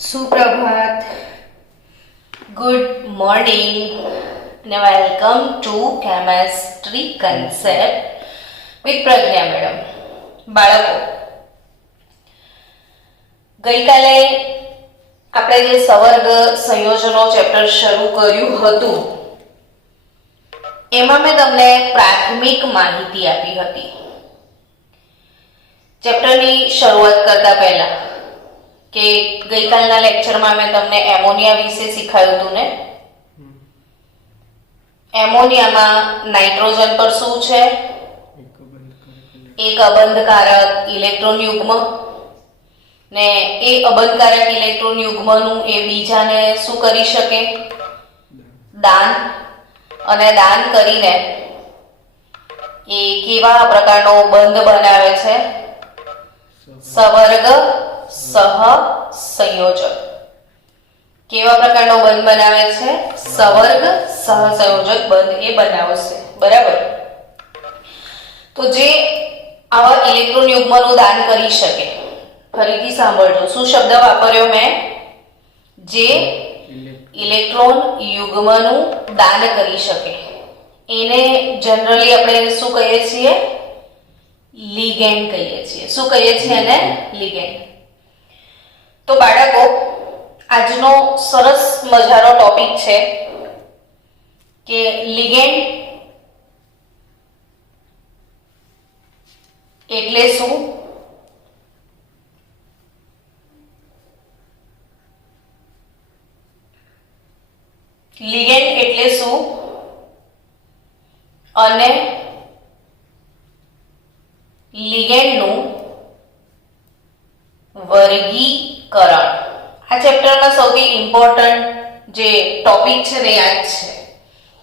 સુપ્રભાત, good morning અને welcome to chemistry concept with Pragya madam. બાળકો, ગઈકાલે આપણે જે સવર્ગ સંયોજનો ચેપ્ટર શરૂ કર્યું હતું એમાં મેં તમને પ્રાથમિક માહિતી આપી હતી. ચેપ્ટરની શરૂઆત કરતા પહેલા કે ગઈકાલના લેક્ચરમાં મેં તમને એમોનિયા વિશે શીખવાડ્યું હતું ને. એમોનિયામાં નાઇટ્રોજન પર શું છે? એક અબંધકારક ઇલેક્ટ્રોન યુગ્મ, ને એ અબંધકારક ઇલેક્ટ્રોન યુગ્મનું એ બીજાને શું કરી શકે? દાન. અને દાન કરીને એ કેવા પ્રકારનો બંધ બનાવે છે? સવર્ગ સહસંયોજક. કેવા પ્રકારનો બંધ બનાવે છે? સવર્ગ સહસંયોજક બંધ એ બનાવશે. બરાબર? તો જે આવા ઇલેક્ટ્રોન યુગ્મનું દાન કરી શકે, ફરીથી સાંભળજો, શું શબ્દ વાપર્યો મેં? જે ઇલેક્ટ્રોન યુગ્મનું દાન કરી શકે એને જનરલી આપણે શું કહીએ છીએ? લિગેન્ડ કહીએ છીએ. શું કહીએ છીએ એને? લિગેન્ડ. તો બાળકો, આજનો સરસ મજાનો ટોપિક છે કે લિગેન્ડ એટલે શું, લિગેન્ડ એટલે શું અને લિગેન્ડનું વર્ગીકરણ. આ ચેપ્ટરમાં સૌથી ઇમ્પોર્ટન્ટ જે ટોપિક છે ને યાદ છે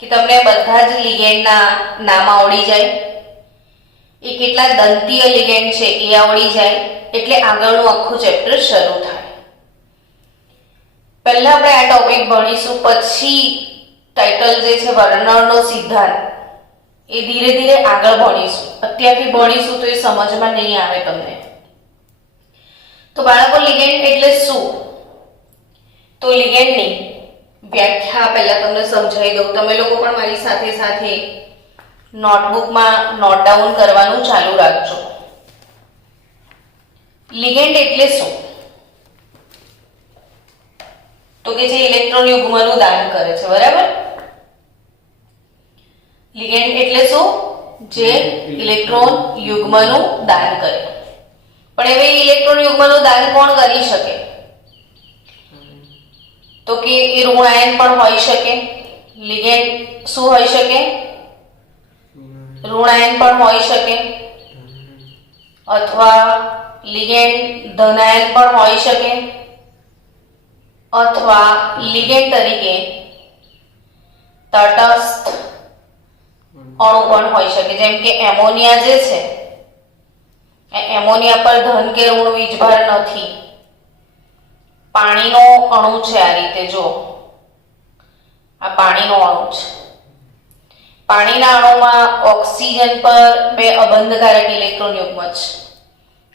કે તમને બધા જ લિગેન્ડના નામ આવડી જાય, એ કેટલા દંતીય લિગેન્ડ છે એ આવડી જાય એટલે આગળનું આખું ચેપ્ટર શરૂ થાય. પહેલા આપણે આ ટોપિક ભણીશું, પછી ટાઇટલ જે છે વર્ણનનો સિદ્ધાંત એ ધીરે ધીરે આગળ ભણીશું. અત્યારથી ભણીશું તો એ સમજમાં નહીં આવે તમને. તો બાળકો, લિગેન્ડ એટલે શું? તો લિગેન્ડની વ્યાખ્યા પહેલા તમને સમજાવી દઉં. તમે લોકો પણ મારી સાથે સાથે નોટબુકમાં નોટ ડાઉન કરવાનું ચાલુ રાખજો. લિગેન્ડ એટલે શું? તો કે જે ઇલેક્ટ્રોન યુગ્મનું દાન કરે છે. બરાબર? લિગેન્ડ એટલે શું? જે ઇલેક્ટ્રોન યુગ્મનું દાન કરે. પણ હવે ઇલેક્ટ્રોન યુગ્મનું દાન કોણ કરી શકે? તો કે એ ઋણાયન પણ હોઈ શકે. લિગેન્ડ શું હોઈ શકે? ઋણાયન પણ હોઈ શકે, અથવા લિગેન્ડ ધનાયન પણ હોઈ શકે, અથવા લિગેન્ડ તરીકે તટસ્થ અણુ પણ હોઈ શકે. જેમ કે એમોનિયા જે છે, એમોનિયા પર ધન કે ઋણ વીજભાર નથી. પાણીનો અણુ છે. આ રીતે જો, આ પાણીનો અણુ છે. પાણીના અણુમાં ઓક્સિજન પર બે અબંધકારક ઇલેક્ટ્રોન યુગ્મ છે.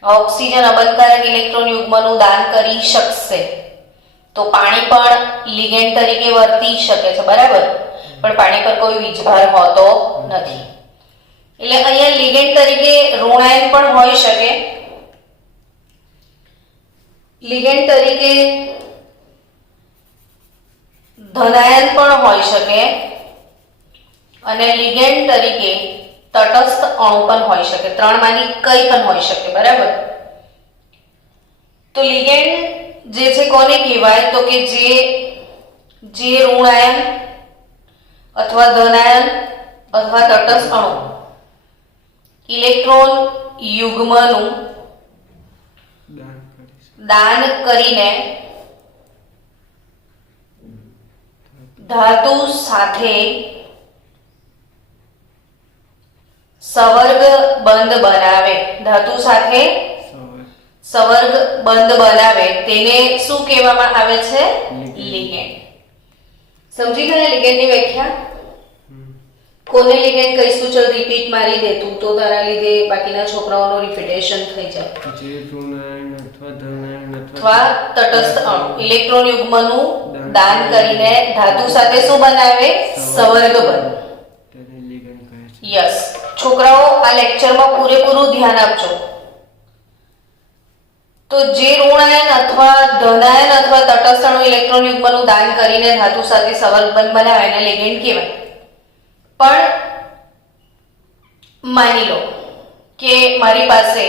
ઓક્સિજન અબંધકારક ઇલેક્ટ્રોન યુગ્મનું દાન કરી શકશે તો પાણી પણ લિગેન્ડ તરીકે વર્તી શકે છે. બરાબર? પણ પાણી પર કોઈ વીજભાર હોતો નથી. એટલે અહીંયા લિગેન્ડ તરીકે ઋણાયન પણ હોઈ શકે, લિગેન્ડ તરીકે ધનાયન પણ હોઈ શકે, અને લિગેન્ડ તરીકે તટસ્થ અણુ પણ હોઈ શકે. ત્રણમાંથી કઈ પણ હોઈ શકે. બરાબર? તો લિગેન્ડ જે છે કોને કહેવાય? તો કે જે ઋણાયન અથવા ધનાયન અથવા તટસ્થ અણુ ઇલેક્ટ્રોન યુગ્મનું દાન કરીને ધાતુ સાથે સવર્ગ બંધ બનાવે, ધાતુ સાથે સવર્ગ બંધ બનાવે તેને શું કહેવામાં આવે છે? લિગેન્ડ. સમજી ગયા લિગેન્ડની વ્યાખ્યા? કોને લિગેન્ડ કહીશું? ચલ રિપીટ મારી દે તું, તો તારા લીધે બાકીના છોકરાઓનો રિપીટેશન થઈ જાય. જે ઋણાયન અથવા ધનાયન અથવા તટસ્થ અણુ ઇલેક્ટ્રોન યુગ્મનું દાન કરીને ધાતુ સાથે શું બનાવે? સંવર્ગ બંધ. તેને લિગેન્ડ કહે છે. યસ. છોકરાઓ આ લેક્ચરમાં પૂરેપૂરું ધ્યાન આપજો. તો જે ઋણાયન અથવા ધનાયન અથવા તટસ્થ અણુ ઇલેક્ટ્રોન યુગ્મનું દાન કરીને ધાતુ સાથે સંવર્ગ બંધ બનાવે એને લિગેન્ડ કહેવાય. પણ માની લો કે મારી પાસે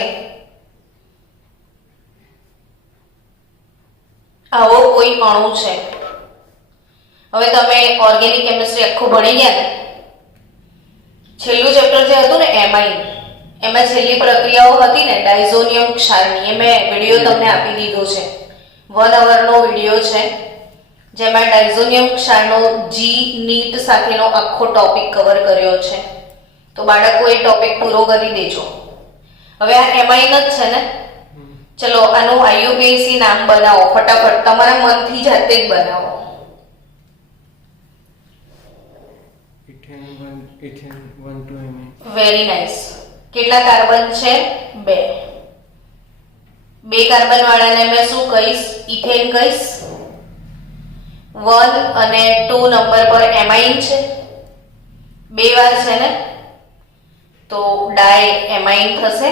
આવો કોઈ અણુ છે. હવે તમે ઓર્ગેનિક કેમિસ્ટ્રી આખું ભણી ગયા ને, છેલ્લું ચેપ્ટર જે હતું ને એમાઇન, એમાં છેલ્લી પ્રક્રિયાઓ હતી ને ડાયઝોનિયમ ક્ષારની, એ મેં વિડીયો તમને આપી દીધો છે. 1 અવરનો વિડીયો છે જેમાં ડાયઝોનિયમ ક્ષારનો જી નીટ સાથેનો આખો ટોપિક કવર કર્યો છે. તો બાળકો એ ટોપિક પૂરો કરી દેજો. હવે આ એમાઇન જ છે ને, ચલો આનું આઈયુપીએસી નામ બનાવો ફટાફટ, તમારા મનથી જાતે જ બનાવો. Ethane 1 2 very nice. કેટલા કાર્બન છે? 2. 2 કાર્બન વાળાને મેં શું કહીશ? ઇથેન કહીશ. 1 અને 2 નંબર પર એમાઇન છે, 2 વાર છે ને, તો ડાય એમાઇન થશે.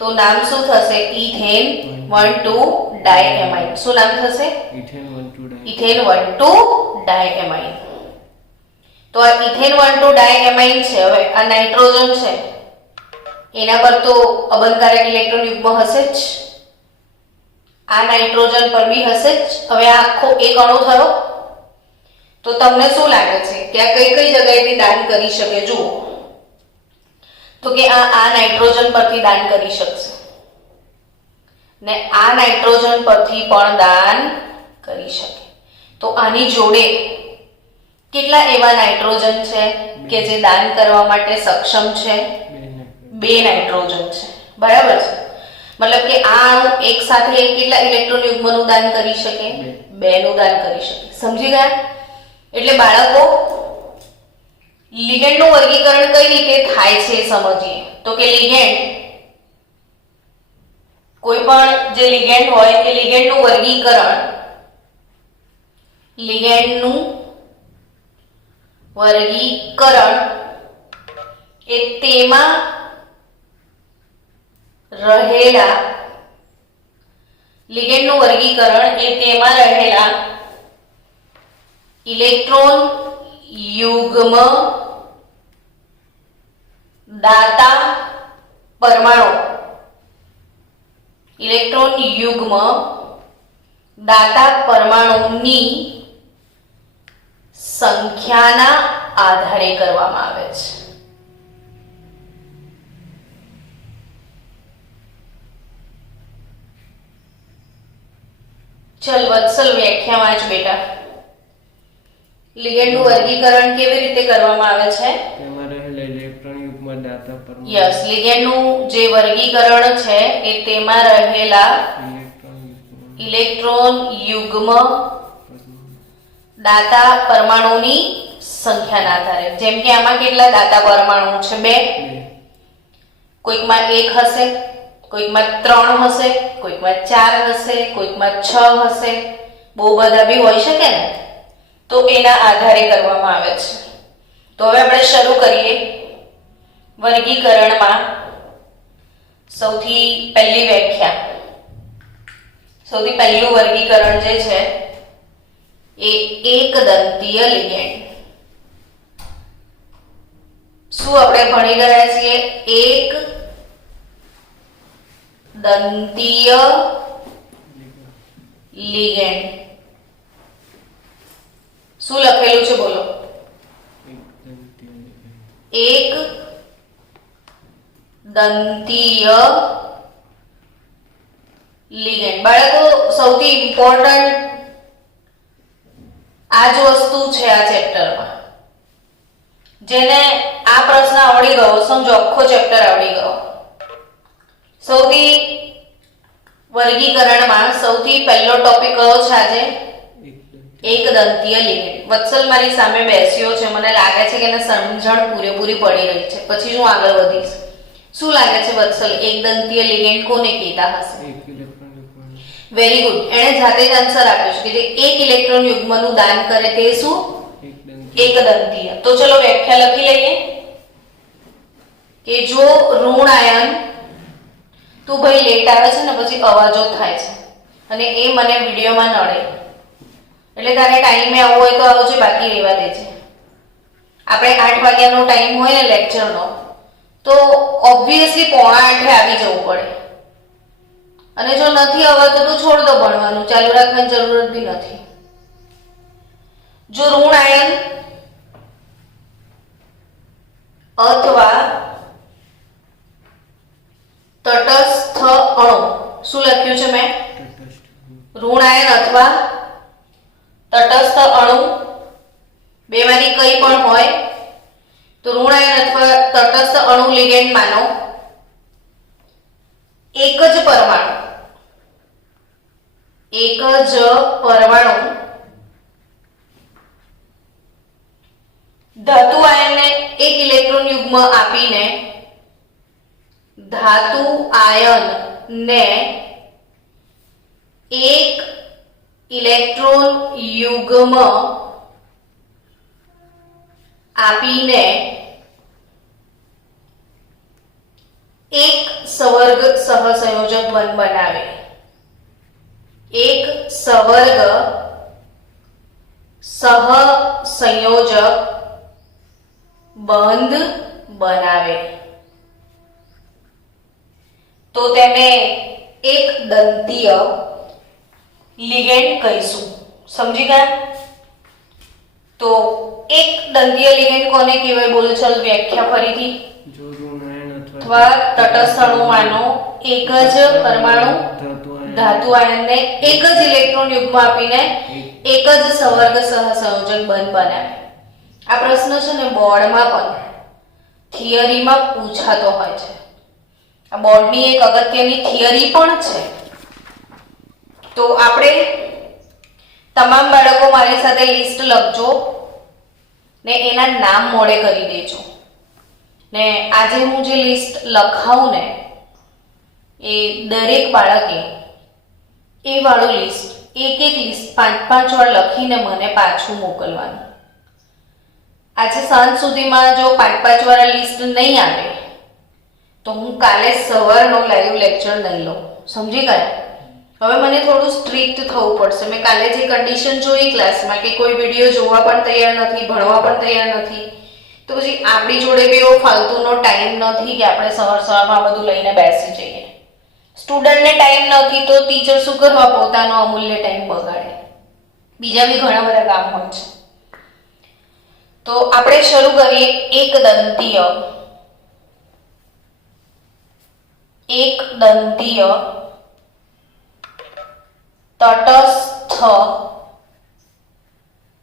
તો નામ શું થશે? ઇથેન 1 2 ડાય એમાઇન. શું નામ થશે? ઇથેન 1 2 ડાય. ઇથેન 1 2 ડાય એમાઇન. તો આ ઇથેન 1 2 ડાય એમાઇન છે. હવે આ નાઇટ્રોજન છે, એના પર તો અબંધકારક ઇલેક્ટ્રોન યુગ્મ હશે જ, આ નાઇટ્રોજન પર બી હશે જ. હવે આ આખો એક અણુ થયો. તો તમને શું લાગે છે કે આ કઈ કઈ જગ્યાએથી દાન કરી શકે? જુઓ તો કે આ નાઇટ્રોજન પરથી દાન કરી શકશે ને આ નાઇટ્રોજન પરથી પણ દાન કરી શકે. તો આની જોડે કેટલા એવા નાઇટ્રોજન છે કે જે દાન કરવા માટે સક્ષમ છે? 2 નાઇટ્રોજન છે. બરાબર છે. મતલબ કે આ અણુ એક સાથે કેટલા ઇલેક્ટ્રોન યુગ્મનું દાન કરી શકે? 2 નું દાન કરી શકે. સમજી ગયા? એટલે બાળકો લિગેન્ડનું વર્ગીકરણ કઈ રીતે થાય છે સમજીએ. તો કે લિગેન્ડ, કોઈ પણ જે લિગેન્ડ હોય એ લિગેન્ડનું વર્ગીકરણ એ તેમાં રહેલા ઇલેક્ટ્રોન યુગ્મ દાતા પરમાણુ, ઇલેક્ટ્રોન યુગ્મ દાતા પરમાણુની સંખ્યાના આધારે કરવામાં આવે છે. ચલ વત્સલ વ્યાખ્યા વાંચ બેટા. લિગેન્ડનું વર્ગીકરણ કેવી રીતે કરવામાં આવે છે? તેમાં રહેલા ઇલેક્ટ્રોન યુગ્મ દાતા પરમાણુ. યસ, લિગેન્ડનું જે વર્ગીકરણ છે એ તેમાં રહેલા ઇલેક્ટ્રોન યુગ્મ દાતા પરમાણુની સંખ્યાના આધારે. જેમ કે આમાં કેટલા દાતા પરમાણુ છે? 2. કોઈકમાં 1 હશે, કોઈકમાં 3 હશે, કોઈકમાં 4 હશે, કોઈકમાં 6 હશે, બહુ બધા બી હોઈ શકે ને. તો એના આધારે કરવામાં આવે છે. તો હવે આપણે શરૂ કરીએ વર્ગીકરણમાં. સૌથી પહેલી વ્યાખ્યા, સૌથી પહેલું વર્ગીકરણ જે છે એ એકદંતીય લિગેન્ડ. શું આપણે ભણી ગયા છીએ? એક દંતીય લિગેન્ડ. શું લખેલું છે બોલો? એક દંતીય લિગેન્ડ. બાળકો સૌથી ઇમ્પોર્ટન્ટ આ જ વસ્તુ છે આ ચેપ્ટરમાં. જેને આ પ્રશ્ન આવડી ગયો, સમજો આખો ચેપ્ટર આવડી ગયો. સૌથી વર્ગીકરણમાં સૌથી પહેલો ટોપિક કયો છે આજે? એકદંતીય લિગેન્ડ. વત્સલ મારી સામે બેસ્યો છે, મને લાગે છે કે એને સમજણ પૂરેપૂરી પડી રહી છે. પછી હું આગળ વધીશ. શું લાગે છે વત્સલ, એકદંતીય લિગેન્ડ કોને કહેતા હશે? એક ઇલેક્ટ્રોન વેરી ગુડ, એણે જાતે જ આન્સર આપ્યો છે કે જે એક ઇલેક્ટ્રોન યુગ્મનું દાન કરે તે શું? એકદંતીય. તો ચલો વ્યાખ્યા લખી લઈએ કે જો ઋણ આયન, તું ભાઈ લેટ આવે છે ને પછી અવાજો થાય છે અને એ મને વિડીયોમાં નડે, એટલે તારે ટાઈમે આવવું હોય તો આવજે, બાકી રહેવા દેજે. આપણે 8 વાગ્યાનો ટાઈમ હોય ને લેક્ચરનો, તો ઓબ્વિયસલી 7:45 આવી જવું પડે, અને જો નથી આવતું તો છોડ દો ભણવાનું, ચાલુ રાખવાની જરૂરત બી નથી. જો ઋણ આયન અથવા તટસ્થ અણુ, શું લખ્યું છે મેં? ઋણ આયન અથવા તટસ્થ અણુ, બેમાંથી કંઈ પણ હોય તો ઋણ આયન અથવા તટસ્થ અણુ લિગેન્ડ માનો એક જ પરમાણુ ધાતુ આયનને એક ઇલેક્ટ્રોન યુગ્મ આપીને ધાતુ આયનને એક ઇલેક્ટ્રોન યુગ્મ આપીને એક સવર્ગ સહસંયોજક બંધ બનાવે. એક સવર્ગ સહસંયોજક બંધ બનાવે તો તેને એક દંતીય લિગેન્ડ કહીશું. સમજી ગયા? તો એક દંતીય લિગેન્ડ કોને કહેવાય? બોલો ચાલ વ્યાખ્યા ફરીથી. જો ઋણ આયન અથવા તટસ્થ અણુમાંનો એક જ પરમાણુ ધાતુ આયનને એક જ ઇલેક્ટ્રોન યુગ્મ આપીને એક જ સવર્ગ સહસંયોજક બંધ બનાવે. આ પ્રશ્ન છે ને બોર્ડમાં પણ થિયરીમાં પૂછાતો હોય છે. આ બોર્ડની એક અગત્યની થિયરી પણ છે. તો આપણે તમામ બાળકો મારી સાથે લિસ્ટ લખજો ને એના નામ મોડે કરી દેજો. ને આજે હું જે લિસ્ટ લખાવું ને એ દરેક બાળકે એ વાળું લિસ્ટ એક લિસ્ટ 5 વાર લખીને મને પાછું મોકલવાનું. આજે સાંજ સુધીમાં જો 5 વાળા લિસ્ટ નહીં આવે તો હું કાલે સવારનો લાઈવ લેક્ચર નહીં લઉં. સમજી ગયા? હવે મને થોડું સ્ટ્રિક્ટ થવું પડશે. મેં કાલે જે કન્ડિશન જોઈ ક્લાસમાં કે કોઈ વિડીયો જોવા પણ તૈયાર નથી, ભણવા પણ તૈયાર નથી, તો પછી આપણી જોડે બી એવો ફાલતુનો ટાઈમ નથી કે આપણે સવારમાં બધું લઈને બેસી જઈએ. સ્ટુડન્ટને ટાઈમ નથી તો ટીચર શું કરવા પોતાનો અમૂલ્ય ટાઈમ બગાડે? બીજા બી ઘણા બધા કામ હોય છે. તો આપણે શરૂ કરીએ એક દંતીય તટસ્થ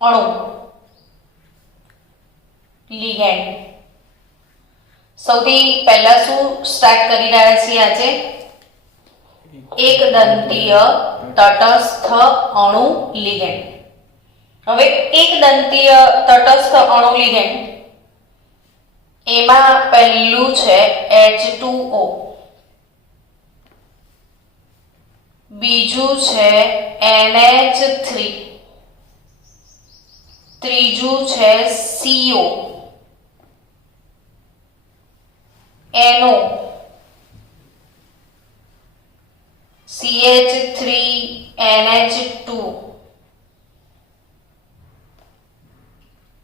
અણુ લિગેન્ડ. સૌથી પહેલા શું સ્ટાર્ટ કરી રહ્યા છીએ આજે? એક દંતીય તટસ્થ અણુ લિગેન્ડ. હવે એક દંતીય તટસ્થ અણુ લિગેન્ડ એમાં પહેલું છે H2O, બીજું છે NH3, ત્રીજું છે CO, NO, CH3, NH2,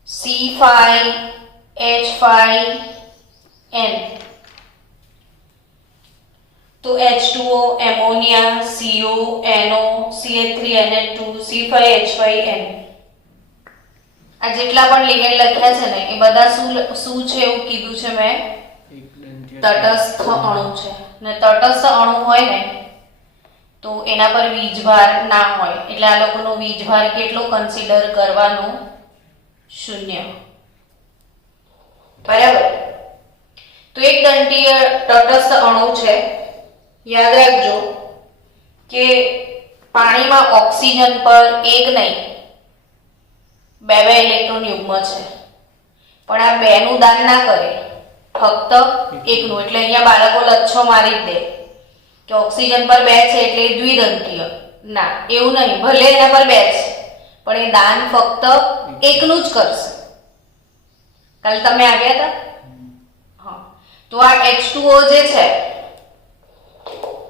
C5, H5N. તો H2O, ammonia, CO, NO, CH3, NH2, C5, H5N. આ જેટલા પણ લિગેન્ડ લખ્યા છે ને એ બધા શું છે એવું કીધું છે મેં? તટસ્થ અણુ છે. ને તટસ્થ અણુ હોય ને તો એના પર વીજભાર ના હોય, એટલે આ લોકોનો વીજભાર કેટલો કન્સિડર કરવાનો? 0. બરાબર? તો એક દંતીય તટસ્થ અણુ છે. યાદ રાખજો કે પાણીમાં ઓક્સિજન પર એક નહીં 2 ઇલેક્ટ્રોન યુગ્મ છે, પણ આ 2 નું દાન ના કરે, ફક્ત 1 નું. એટલે અહીંયા બાળકો લચ્છો મારી જ દે કે ઓક્સિજન પર 2 છે એટલે દ્વિદંતીય. ના, એવું નહીં, ભલે એના પર 2 છે પણ એ દાન ફક્ત એકનું જ કરશે. કાલે તમે આવ્યા હતા? હા. તો આ H2O જે છે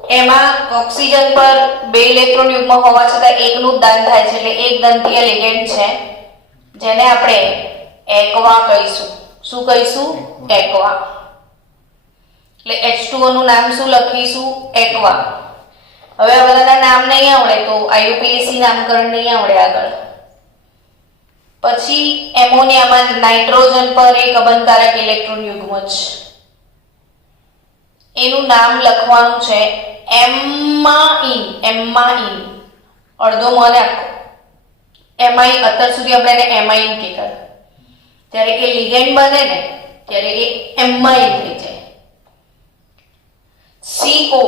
એમાં ઓક્સિજન પર 2 ઇલેક્ટ્રોન યુગ્મ હોવા છતાં એકનું જ દાન થાય છે, એટલે એક દંતીય લિગેન્ડ છે જેને આપણે એક્વા કહીશું. શું કહીશું? એક્વા. એટલે H2O નું નામ શું લખીશું? એક્વા. હવે આ બધાના નામ નહીં આવડે તો IUPAC નામકરણ નહીં આવડે આગળ. પછી એમોનિયામાં નાઇટ્રોજન પર એક અબંધકારક ઇલેક્ટ્રોન યુગ્મ છે, એનું નામ લખવાનું છે એમ્માઇન. એમ્માઇન અડધો મને આખો એમાઇન. અત્યાર સુધી આપણે એને એમાઇન કહેતા, ત્યારે એ લિગેન્ડ બને ને ત્યારે એ એમ્માઇન થઈ જાય. CO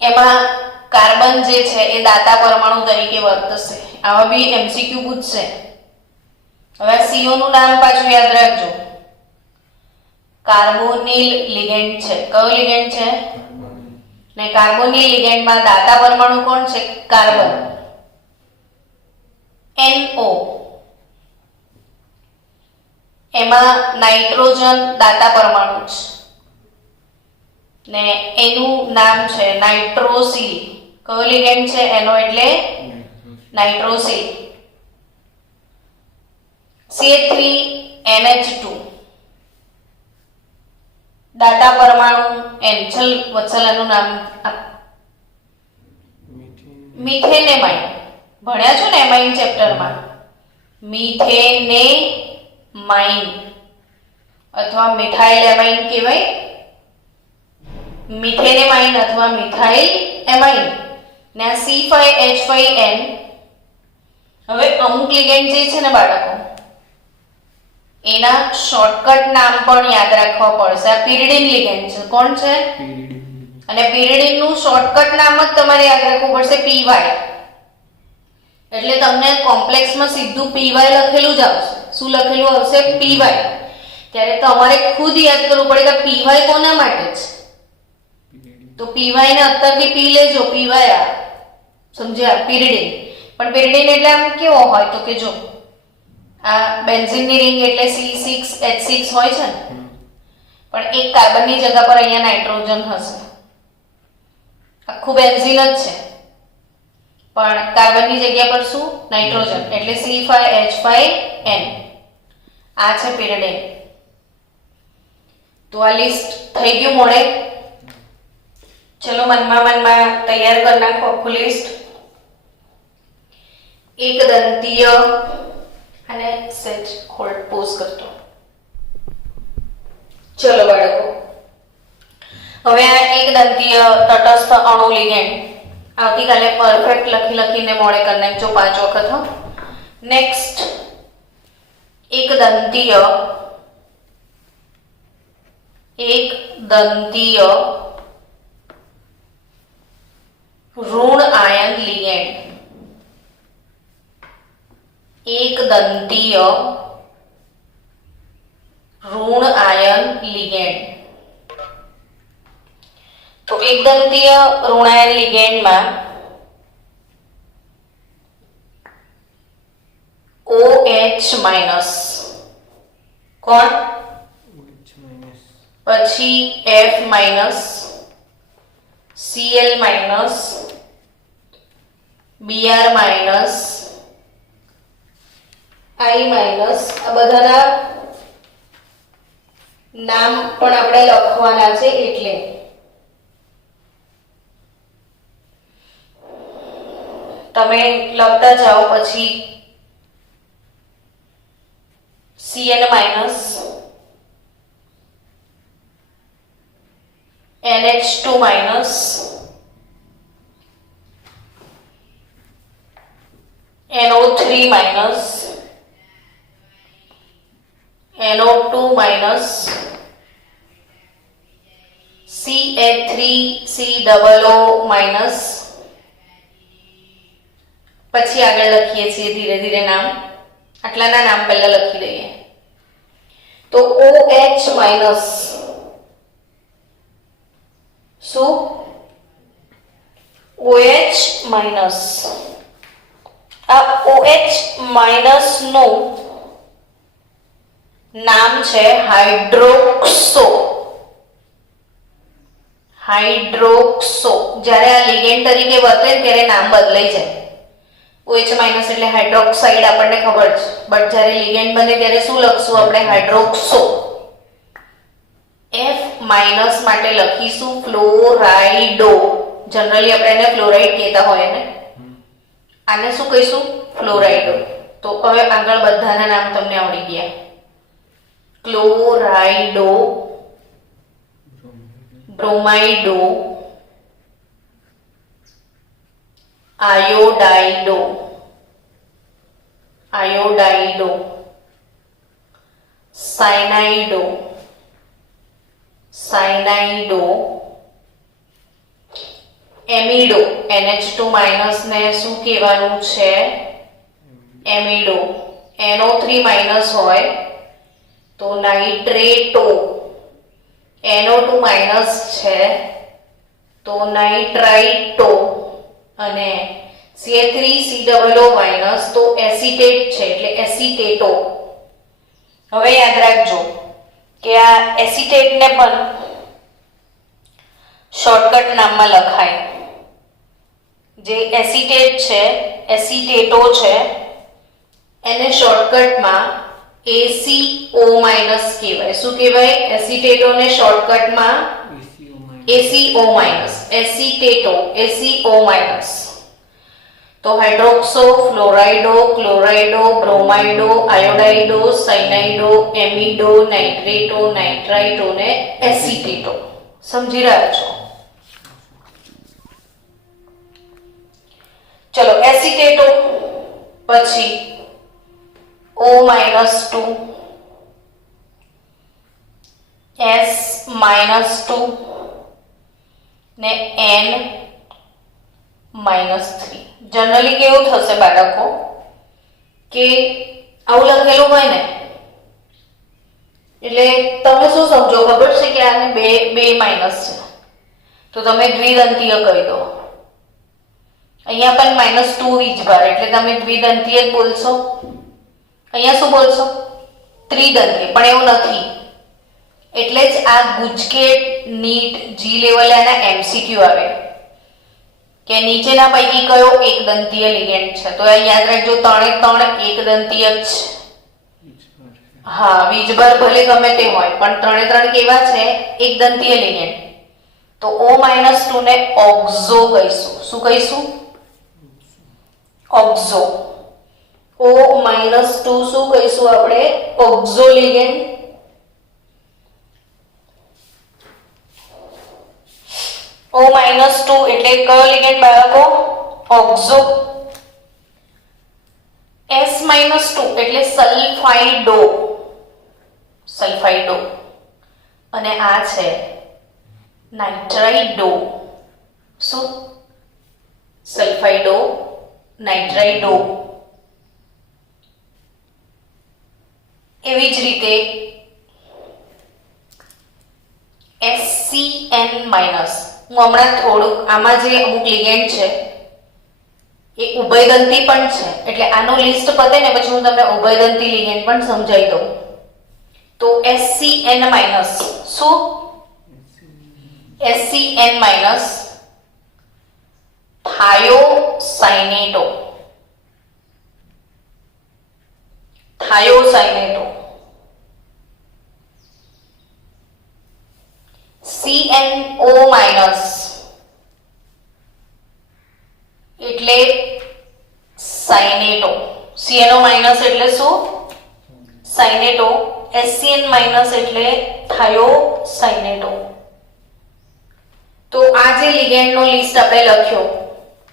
એમાં કાર્બન જે છે એ દાતા પરમાણુ તરીકે વર્તશે. આવા બી MCQ પૂછશે. હવે CO નું નામ પાછું યાદ રાખજો, કાર્બોનિલ લિગેન્ડ છે. કયો લિગેન્ડ છે? ને કાર્બોનિલ લિગેન્ડમાં દાતા પરમાણુ કોણ છે? કાર્બન. NO એમાં નાઇટ્રોજન દાતા પરમાણુ છે ને એનું નામ છે નાઇટ્રોસિલ. કયો લિગેન્ડ છે એનો? એટલે નાઇટ્રોસિલ. CH3NH2 દાતા પરમાણુ N. ચલ વત્સલ એનું નામ મિથેનેમાઇન. ભણ્યા છો ને એમાઇન ચેપ્ટરમાં? મિથેનેમાઇન અથવા મિથાઇલ એમાઇન કહેવાય. મિથેનેમાઇન અથવા મિથાઇલ એમાઇન ને આ C5H5N. હવે અમુક લિગેન્ડ જે છે ને બાળકો, એના શોર્ટકટ નામ પણ યાદ રાખવા પડશે. આ pyridine લિગેન્ડ છે. કોણ છે? અને pyridine નું શોર્ટકટ નામ જ તમારે યાદ રાખવું પડશે PY. એટલે તમને કોમ્પ્લેક્સમાં સીધું PY લખેલું જ આવશે. શું લખેલું આવશે? PY. ત્યારે તમારે ખુદ યાદ કરવું પડે કે PY કોના માટે છે. તો PY ને અત્યારથી પી લેજો. PY આ સમજ્યા? pyridine. પણ pyridine એટલે આમ કેવો હોય તો કે જો આ બેન્ઝીનની રિંગ એટલે C6H6 હોય છે ને, પણ એક કાર્બનની જગ્યા પર અહીંયા નાઇટ્રોજન હશે. આખું બેન્ઝીન જ છે પણ કાર્બનની જગ્યા પર શું? નાઇટ્રોજન. એટલે C5H5N. આ છે pyridine. તો આ લિસ્ટ થઈ ગયું મોડે. ચલો મનમાં તૈયાર કરી નાખો આખું લિસ્ટ. એક દંતીય અને સેજ હોલ્ડ પોઝ કરતો. ચલો બાળકો, હવે આ એક દંતીય તટસ્થ અણુ લિગેન્ડ આવતીકાલે પરફેક્ટ લખીને મોડે કરી નાખજો 5 વખત. હો. નેક્સ્ટ, એક દંતીય ઋણ આયન લિગેન્ડ. એક દંતીય ઋણ આયન લિગેન્ડ. તો એક દંતીય ઋણાયન લિગેન્ડમાં OH- કોણ? પછી F-, Cl-, Br-, I- આ બધાના નામ પણ આપણે લખવાના છે. એટલે તમે લખતા જાઓ. પછી Cn-, NH2-, NO3-, NO2-, CH3COO-. પછી આગળ લખીએ છીએ ધીરે ધીરે નામ. આટલાના નામ પહેલા લખી દઈએ. તો OH-, શું? OH માઇનસ, આ OH માઇનસ નું નામ છે હાઇડ્રોક્સો. હાઇડ્રોક્સો જ્યારે આ લિગેન્ડ તરીકે વર્તે ત્યારે નામ બદલાઈ જાય. OH માઇનસ એટલે હાઇડ્રોક્સાઇડ આપણને ખબર છે, બટ જ્યારે લિગેન્ડ બને ત્યારે શું લખશું આપણે? હાઇડ્રોક્સો. F માઇનસ માટે લખીશું ફ્લોરાઇડો. જનરલી આપણે એને ફ્લોરાઇડ કહેતા હોય ને, આને શું કહીશું? ફ્લોરાઇડો. તો હવે આગળ બધાના નામ તમને આવડી ગયા. ક્લોરાઇડો, બ્રોમાઇડો, આયોડાઇડો, આયોડાઇડો, સાયનાઇડો, સાયનાઇડો, એમિડો. NH2 માઇનસ ને શું કહેવાનું છે? એમિડો. NO3 માઇનસ હોય તો નાઇટ્રેટો. NO2 માઇનસ છે તો નાઇટ્રાઇટો. અને CH3COO માઇનસ તો એસિટેટ છે એટલે એસિટેટો. હવે યાદ રાખજો કે આ એસિટેટ ને પણ શોર્ટકટ નામમાં લખાય. જે એસિટેટ છે, એસિટેટો છે, એને શોર્ટકટમાં ACO માઇનસ કહેવાય. શું કહેવાય? એસિટેટોને શોર્ટકટમાં ACO માઇનસ, એસિટેટો, ACO માઇનસ. તો હાઇડ્રોક્સો, ફ્લોરાઇડો, ક્લોરાઇડો, બ્રોમાઇડો, આયોડાઇડો, સાયનાઇડો, એમિડો, નાઇટ્રેટો, નાઇટ્રાઇટો ને એસિટેટો. સમજી રહ્યા છો? ચલો એસિટેટો પછી O-2, S-2 ને N-3. જનરલી કેવું થશે બાળકો કે આવું લખેલું હોય ને એટલે તમે શું સમજો ખબર છે કે આને બે માઇનસ છે તો તમે દ્વિદંતીય કહી દો. અહીંયા પણ -2 વીજભાર એટલે તમે દ્વિદંતીય જ બોલશો. અહીંયા શું બોલશો? ત્રિદંતીય. પણ એવું નથી. એટલે જ આ ગુજકેટ, નીટ, જી લેવલે આના MCQ આવે કે નીચેના પૈકી કયો એક દંતીય લિગેન્ડ છે. તો યાદ રાખજો, ત્રણે ત્રણ એક દંતીય જ છે. હા, વીજભાર ભલે ગમે તે હોય પણ ત્રણે ત્રણ કેવા છે? એક દંતીય લિગેન્ડ. તો O-2 ને ઓક્ઝો કહીશું. શું કહીશું? ઓક્ઝો. O-2 શું કહીશું આપણે? Oxo ligand. O-2 એટલે કયો લિગેન્ડ બાળકો? ઓક્ઝો. S-2 એટલે સલ્ફાઇડો. સલ્ફાઇડો. અને આ છે નાઇટ્રાઇડો. શું? સલ્ફાઇડો, નાઇટ્રાઇડો. એવી જ રીતે SCN-. હું હમણાં થોડુંક આમાં જે અમુક લિગેન્ડ છે એ ઉભયદંતી પણ છે એટલે આનો લિસ્ટ પતે ને પછી હું તમને ઉભયદંતી લિગેન્ડ પણ સમજાવી દઉં. તો SCN-. શું? SCN- થાયોસાઇનેટો. થાયોસાઇનેટો. CNO- એટલે સાઇનેટો. CNO- એટલે શું? સાઇનેટો. SCN- એટલે થાયોસાઇનેટો. તો આ જે લિગેન્ડનો લિસ્ટ આપણે લખ્યો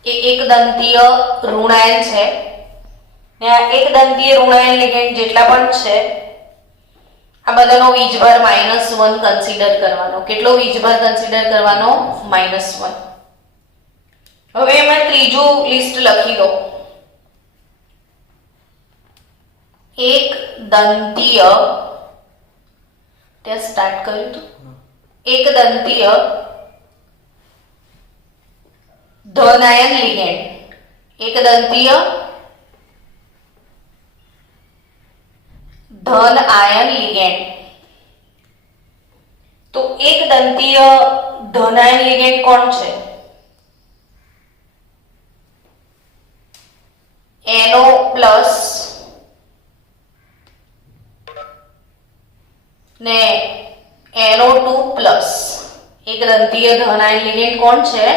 એ એક દંતીય ઋણાયન છે ને આ એક દંતીય ઋણાયન લિગેન્ડ જેટલા પણ છે આ બધાનો વીજભાર -1 કન્સિડર કરવાનો. કેટલો વીજભાર કન્સિડર કરવાનો? -1. હવે એમાં ત્રીજું લિસ્ટ લખી દો. એક દંતીય, ત્યાં સ્ટાર્ટ કર્યું હતું. એક દંતીય ધન આયન લિગેન્ડ, એક દંતીય ધન આયન લિગેન્ડ. તો એક દંતીય ધન આયન લિગેન્ડ કોણ છે? NO પ્લસ ને NO2 પ્લસ. એક દંતીય ધન આયન લિગેન્ડ કોણ છે?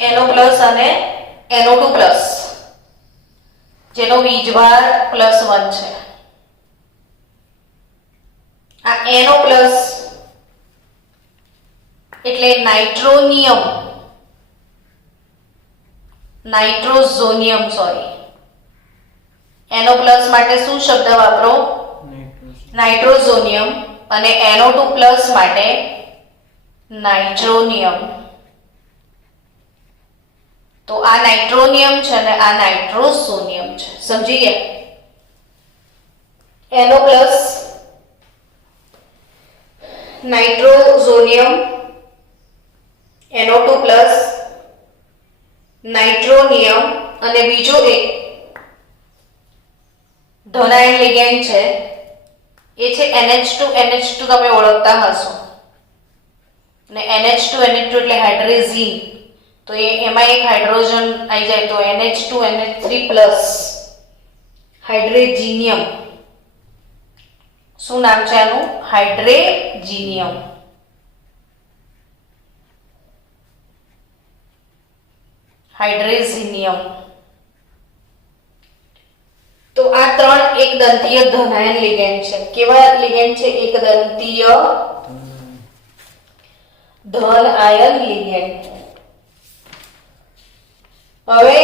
NO પ્લસ અને NO2 પ્લસ, જેનો વીજભાર +1 છે. આ NO પ્લસ એટલે નાઇટ્રોનિયમ, નાઇટ્રોઝોનિયમ સોરી. NO પ્લસ માટે શું શબ્દ વાપરો? નાઇટ્રોઝોનિયમ. અને NO2 પ્લસ માટે નાઇટ્રોનિયમ. તો આ નાઇટ્રોનિયમ છે અને આ નાઇટ્રોઝોનિયમ છે. સમજી ગયા? NO પ્લસ નાઇટ્રોઝોનિયમ, NO2 પ્લસ નાઇટ્રોનિયમ અને બીજો એક ધન આયન લિગેન્ડ છે એ છે NH2. NH2 તમે ઓળખતા હશો ને NH2 એટલે હાઇડ્રેઝીન. તો એમાં એક હાઇડ્રોજન આવી જાય તો NH2 NH3 પ્લસ હાઇડ્રેજીનિયમ. શું નામ છે આનું? હાઇડ્રેજીનિયમ. હાઇડ્રેઝિનિયમ. તો આ ત્રણ એક દંતીય ધન આયન લિગેન્ડ છે. કેવા લિગેન્ડ છે? એક દંતીય ધન આયન લિગેન્ડ. હવે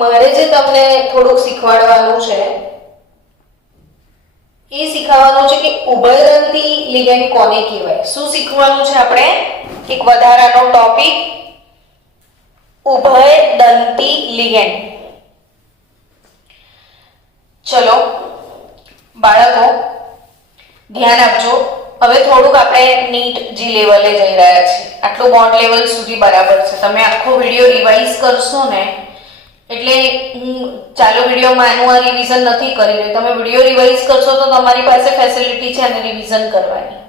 મારે જે તમને થોડુંક શીખવાડવાનું છે એ શીખવાનું છે કે ઉભયદંતી લિગેન્ડ કોને કહેવાય. શું શીખવાનું છે આપણે? એક વધારાનો ટોપિક, ઉભયદંતી લિગેન્ડ. ચલો બાળકો ધ્યાન આપજો. હવે થોડુંક આપણે નીટ જી લેવલે જઈ રહ્યા છીએ. આટલું બોન્ડ લેવલ સુધી બરાબર છે. તમે આખો વિડિયો રિવાઇઝ કરશો ને, એટલે હું ચાલુ વિડિયોમાં આનું રિવિઝન નથી કરી રહી. તમે વિડિયો રિવાઇઝ કરશો તો તમારી પાસે ફેસિલિટી છે આને રિવિઝન કરવાની.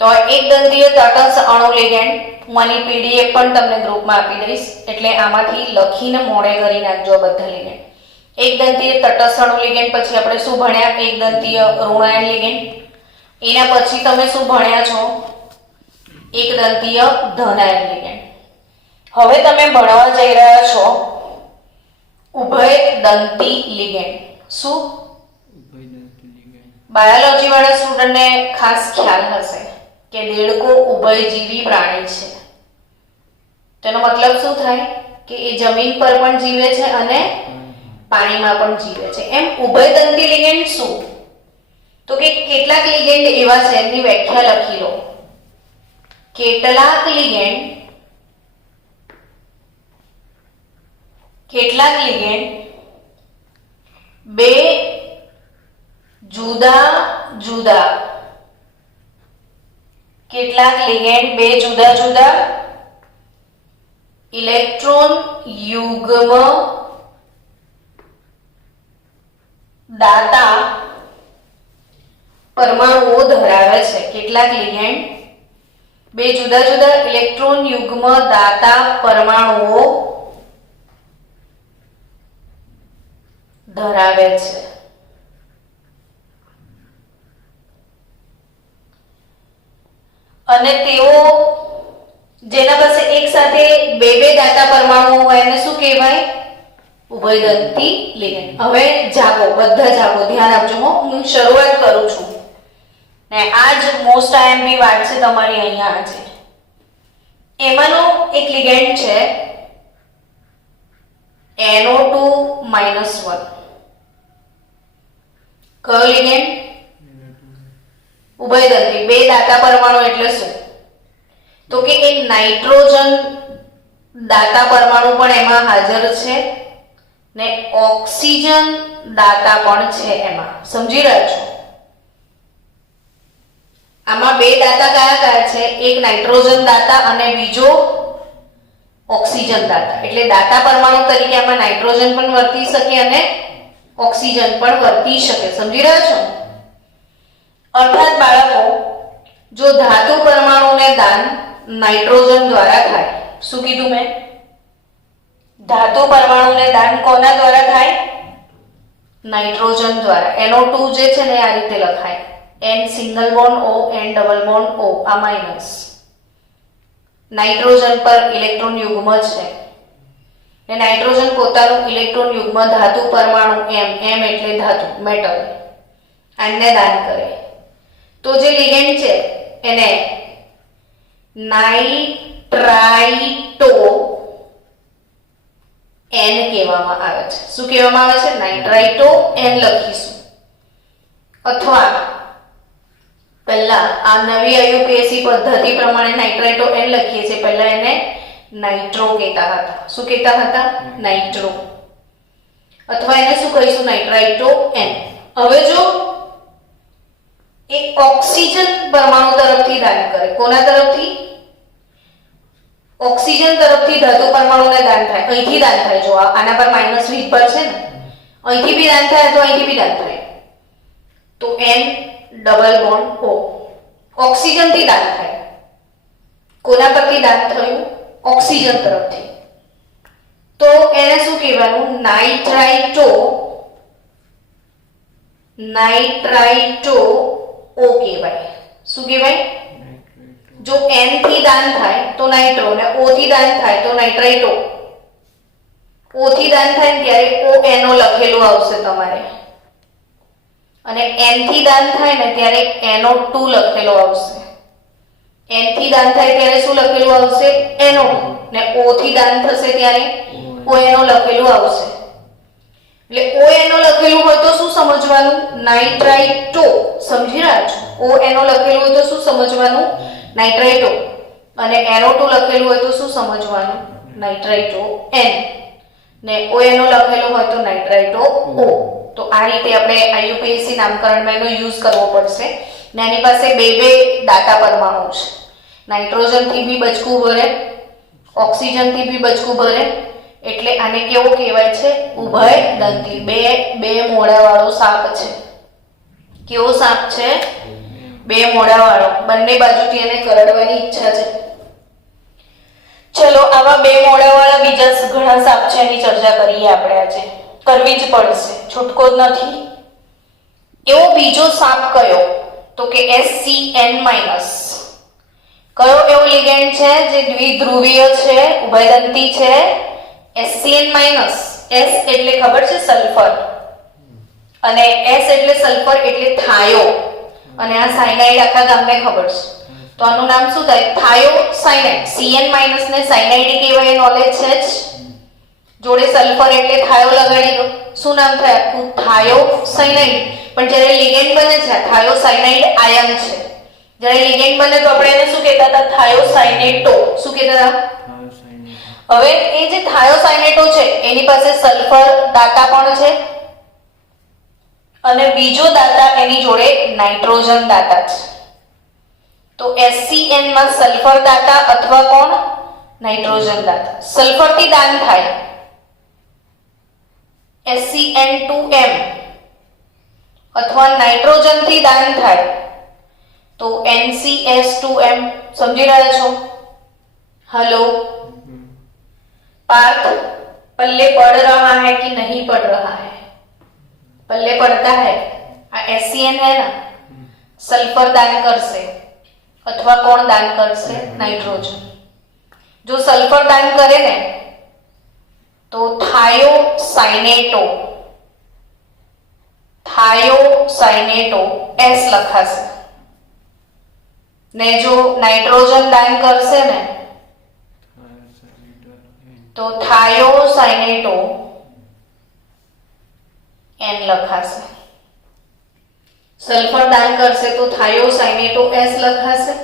તો એક દંતીય તટસ્થ અણુ લિગેન્ડ, હું આની પીડીએફ પણ તમને ગ્રુપમાં આપી દઈશ, એટલે આમાંથી લખીને મોડે કરી નાખજો બધા લિગેન્ડ. એક દંતીય તટસ્થ અણુ લિગેન્ડ પછી આપણે શું ભણ્યા? એક દંતીય ઋણાયન લિગેન્ડ. એના પછી તમે શું ભણ્યા છો? એક દંતીય ધનાયન લિગેન્ડ. હવે તમે ભણવા જઈ રહ્યા છો ઉભયદંતી લિગેન્ડ. શું? બાયોલોજી વાળા સ્ટુડન્ટને ખાસ ખ્યાલ હશે કે દેડકો ઉભયજીવી પ્રાણી છે. તેનો મતલબ શું થાય? કે એ જમીન પર પણ જીવે છે અને પાણીમાં પણ જીવે છે. એમ ઉભયદંતી લિગેન્ડ શું? તો કે કેટલાક લિગેન્ડ એવા છે, એની વ્યાખ્યા લખી લો. કેટલાક લિગેન્ડ બે જુદા જુદા ઇલેક્ટ્રોન યુગ્મ દાતા પરમાણુઓ ધરાવે છે. કેટલાક લિગેન્ડ બે જુદા જુદા ઇલેક્ટ્રોન યુગ્મ દાતા પરમાણુઓ ધરાવે છે. અને તેઓ જેના પાસે એક સાથે બે દાતા પરમાણુઓ હોય એને શું કહેવાય? ઉભયદંતી લિગેન્ડ. હવે જાગો, બધા જાગો, ધ્યાન આપજો. હું શરૂઆત કરું છું ને આ જ મોસ્ટ આઈએમપી વાત છે તમારી અહીંયા આજે. એમાંનો એક લિગેન્ડ છે NO2 -1. કયો લિગેન્ડ? ઉભયદંતી. બે દાતા પરમાણુ એટલે શું? તો કે એક નાઇટ્રોજન દાતા પરમાણુ પણ એમાં હાજર છે ને ઓક્સિજન દાતા પણ છે એમાં. સમજી રહ્યા છો? આમાં બે દાતા કયા કયા છે? એક નાઇટ્રોજન દાતા અને બીજો ઓક્સિજન દાતા. એટલે દાતા પરમાણુ તરીકે આમાં નાઇટ્રોજન પણ વર્તી શકે અને ઓક્સિજન પણ વર્તી શકે. સમજી રહ્યા છો? અર્થાત બાળકો, જો ધાતુ પરમાણુને દાન નાઇટ્રોજન દ્વારા થાય, શું કીધું મેં? ધાતુ પરમાણુને દાન કોના દ્વારા થાય? નાઇટ્રોજન દ્વારા. NO2 જે છે ને આ રીતે લખાય, N single bond O, N double bond O, આ માઇનસ. નાઇટ્રોજન પર ઇલેક્ટ્રોન યુગ્મ છે ને નાઇટ્રોજન પોતાનું ઇલેક્ટ્રોન યુગ્મ ધાતુ પરમાણુ M એટલે ધાતુ, મેટલ, આને દાન કરે તો જે લિગેન્ડ છે એને નાઇટ્રાઇટો N કહેવામાં આવે છે. શું કહેવામાં આવે છે? નાઇટ્રાઇટો N લખીશું. અથવા પહેલા આ નવી આયુપીએસી પદ્ધતિ પ્રમાણે નાઇટ્રાઇટો N લખીએ છીએ, પહેલા એને નાઇટ્રો કહેતા હતા. શું કહેતા હતા? નાઇટ્રો. અથવા એને શું કહીશું? નાઇટ્રાઇટો N. હવે જો એ ઓક્સિજન પરમાણુ તરફથી દાન કરે, કોના તરફથી? ઓક્સિજન તરફથી ધાતુ પરમાણુને દાન થાય, અહીંથી દાન થાય. જો આના પર માઈનસ V પર છે ને, અહીંથી બી દાન થાય તો અહીંથી બી દાન થાય. તો N double bond O, oxygen થી દાન થાય. કોના પરથી દાન થયું? ઓક્સિજન તરફથી. તો એને શું કહેવાનું? નાઇટ્રાઇટો O કહેવાય. શું કહેવાય? જો N થી દાન થાય તો નાઇટ્રો ને O થી દાન થાય તો નાઇટ્રાઇટો. O થી દાન થાય ને ત્યારે ONO લખેલું આવશે તમારે, અને N થી દાન થાય ને ત્યારે NO2 લખેલો આવશે. N થી દાન થાય ત્યારે શું લખેલું આવશે? NO2. ને O થી દાન થશે ત્યારે ONO લખેલું આવશે. એટલે ONO લખેલું હોય તો શું સમજવાનું? નાઇટ્રાઇટો. સમજી રહ્યા છો? ONO લખેલું હોય તો શું સમજવાનું? નાઇટ્રાઇટો. અને NO2 લખેલું હોય તો શું સમજવાનું? નાઇટ્રાઇટો N. ને ONO લખેલું હોય તો નાઇટ્રાઇટો O. તો આ રીતે આપણે આઈયુપીએસી નામકરણમાં એનો યુઝ કરવો પડશે. ને એની પાસે બે દાતા પરમાણુ છે. નાઇટ્રોજન થી બી બચકું ભરે, ઓક્સિજન થી બી બચકું ભરે. એટલે આને કેવો કહેવાય છે? ઉભયદંતી. બે મોઢાવાળો સાપ છે. કેવો સાપ છે? બે મોઢાવાળો. બંને બાજુથી એને કરડવાની ઈચ્છા છે. ચલો, આવા બે મોઢાવાળા બીજા ઘણા સાપ છે, એની ચર્ચા કરીએ આપણે આજે. કરવી જ પડશે, છૂટકો જ નથી. એવો બીજો સાપ કયો? તો કે SCN-. કયો એવો લિગેન્ડ છે જે દ્વિધ્રુવીય છે, ઉભયદંતી છે? SCN-. S એટલે ખબર છે? સલ્ફર. અને S એટલે સલ્ફર એટલે થાયો. અને આ સાયનાઇડ આખા ગામને ખબર છે. તો આનું નામ શું થાય? થાયોસાયનાઇડ. CN- ને સાયનાઇડ કહેવાય, નોલેજ છે જ. જોડે સલ્ફર એટલે થાયો લગાડી દો, શું નામ થાય આખું? થાયોસાયનાઇડ. પણ જ્યારે લિગેન્ડ બને છે, થાયોસાયનાઇડ આયન છે. જ્યારે લિગેન્ડ બને તો આપણે એને શું કહેતા હતા? થાયોસાયનેટો. શું કહેતા હતા? હવે એ જે થાયોસાયનેટો છે એની પાસે સલ્ફર દાતા પણ છે, અને બીજો દાતા એની જોડે નાઇટ્રોજન દાતા છે. તો SCN માં સલ્ફર દાતા અથવા કોણ? નાઇટ્રોજન દાતા. સલ્ફર થી દાન થાય SCN2M, અથવા નાઇટ્રોજન થી દાન થાય તો NCS2M. સમજી રહ્યા છો? हेलो पार्थ, पल्ले पड़ रहा है कि नहीं पड़ रहा है? पल्ले पड़ता है. SCN है ना, सल्फर दान करसे अथवा कौन दान करसे? नाइट्रोजन. जो सल्फर दान करे ने तो थायोसाइनेटो S લખાશે. ने जो नाइट्रोजन दान करसे ने तो थायोसाइनेटो N લખાશે. સલ્ફર દાન કરશે તો થાયોસાઇનેટો S લખાશે,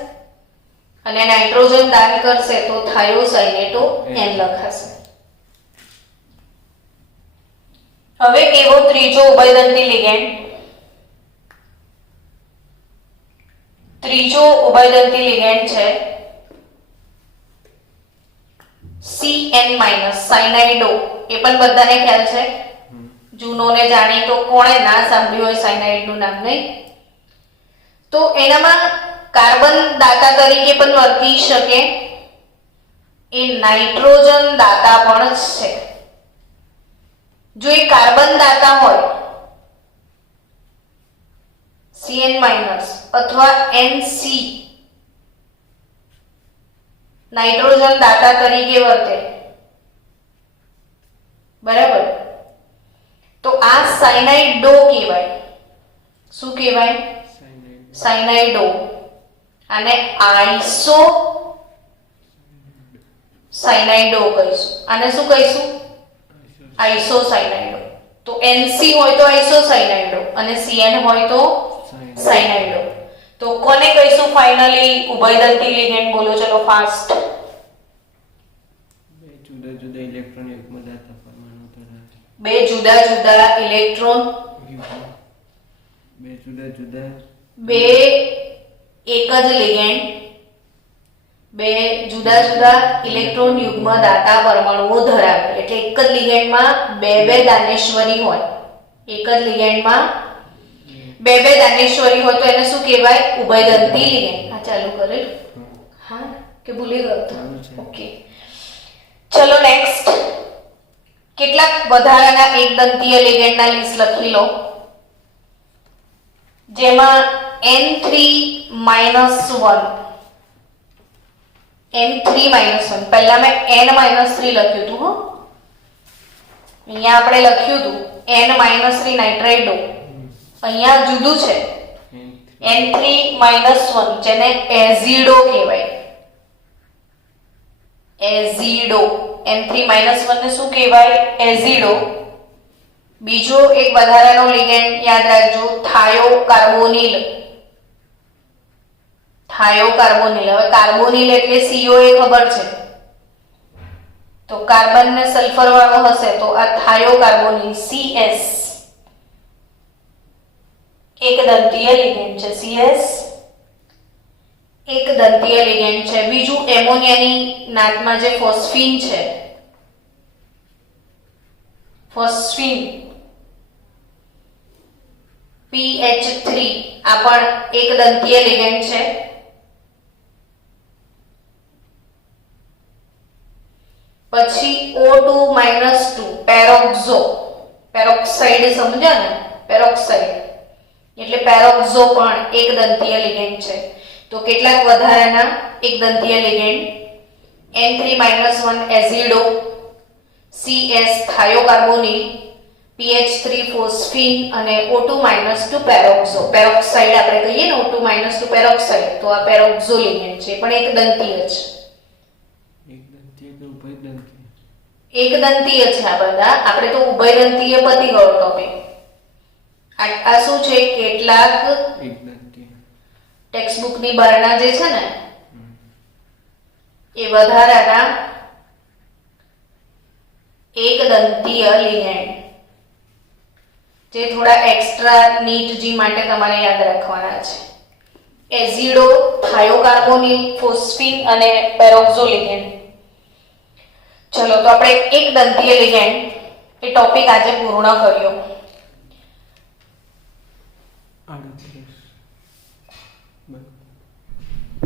અને નાઇટ્રોજન દાન કરશે તો થાયોસાઇનેટો N લખાશે. હવે એવો ત્રીજો ઉભયદંતી લિગેન્ડ. ત્રીજો ઉભયદંતી લિગેન્ડ છે CN માઇનસ સાયનાઇડો, એ પણ બધાને ખ્યાલ છે. જૂનોને જાણી તો કોણે ના સાંભળ્યું હોય સાયનાઇડનું નામ, નહીં? તો એનામાં કાર્બન દાતા તરીકે પણ વર્તી શકે, એ નાઇટ્રોજન દાતા પણ છે. જો એ કાર્બન દાતા હોય CN માઇનસ અથવા NC નાઇટ્રોજન દાતા તરીકે વર્તે, બરાબર, તો આ સાયનાઇડો કહેવાય. શું કહેવાય? સાયનાઇડો. અને આઈસો સાયનાઇડો કહીશું. આને શું કહીશું? આઈસો સાયનાઇડો. તો NC હોય તો આઈસો સાયનાઇડો અને CN હોય તો સાયનાઇડો. તો કોને કહીશું ફાઇનલી ઉભયદંતી લિગેન્ડ? બોલો ચલો ફાસ્ટ. બે જુદા જુદા ઇલેક્ટ્રોન યુગ્મ દાતા પરમાણુ ધરાવે. બે જુદા જુદા ઇલેક્ટ્રોન, બે જુદા જુદા, બે એક જ લિગેન્ડ, બે જુદા જુદા ઇલેક્ટ્રોન યુગ્મ દાતા પરમાણુઓ ધરાવે. એટલે એક જ લિગેન્ડમાં બે બે દાનેશ્વરી હોય. એક જ લિગેન્ડમાં બે બે દાનેશ્વરી હોય તો એને શું કહેવાય? ઉભયદંતી લિગેન્ડ. આ ચાલુ કરે. હા કે ભૂલી ગયો? ઓકે, ચલો નેક્સ્ટ. કેટલાક વધારાના એકદંતીય લિગેન્ડના લિસ્ટ લખી લો, જેમાં N3-1, N3-1, પહેલા મેં N-3 લખ્યું હતું. અહીંયા આપણે લખ્યું હતું N-3 નાઇટ્રાઇડો. અહીંયા જુદું છે. N3-1 જેને એઝિડો કહેવાય. એઝિડો. N3-1 ને શું કહેવાય? એઝિડો. બીજો એક વધારાનો લિગેન્ડ યાદ રાખજો, થાયોકાર્બોનિલ. થાયોકાર્બોનિલ. હવે કાર્બોનિલ એટલે CO એ ખબર છે, તો કાર્બન ને સલ્ફર વાળો હશે તો આ થાયોકાર્બોનિલ CS એક દંતીય લિગેન્ડ છે. CS એક દંતીય લિગેન્ડ છે. બીજું એમોનિયાની નાતમાં જે ફોસ્ફીન છે, ફોસ્ફીન PH3, આ પણ એક દંતીય લિગેન્ડ છે. પછી O2-2 પેરોક્સો, પેરોક્સાઇડ સમજ્યા ને? પેરોક્સાઇડ એટલે પેરોક્સો પણ એક દંતીય લિગેન્ડ છે. તો કેટલાક વધારાના એક દંતીય ligand: N3-1 azido, CS thiocarbonyl, PH3 phosphine અને O2-2 પેરોક્સો. પેરોક્સાઇડ આપણે કહીએ ને, O2-2 પેરોક્સાઇડ, તો આ પેરોક્સો લિગેન્ડ છે, પણ એક દંતીય છે. એક દંતીય છે આ બધા. આપણે તો ઉભયદંતીય પતી ગયો ટોપિક. આ શું છે? કેટલાક ટેક્સ્ટબુક ની બહારના જે છે ને એ વધારાના એક દંતીય લિગેન્ડ, જે થોડા એક્સ્ટ્રા નીટ જી માટે તમારે યાદ રાખવાના છે. એઝિડો, થાયોકાર્બોનિલ, ફોસ્ફીન અને પેરોક્સો લિગેન્ડ. ચલો, તો આપણે એક દંતીય લિગેન્ડ એ ટોપિક આજે પૂર્ણ કર્યો.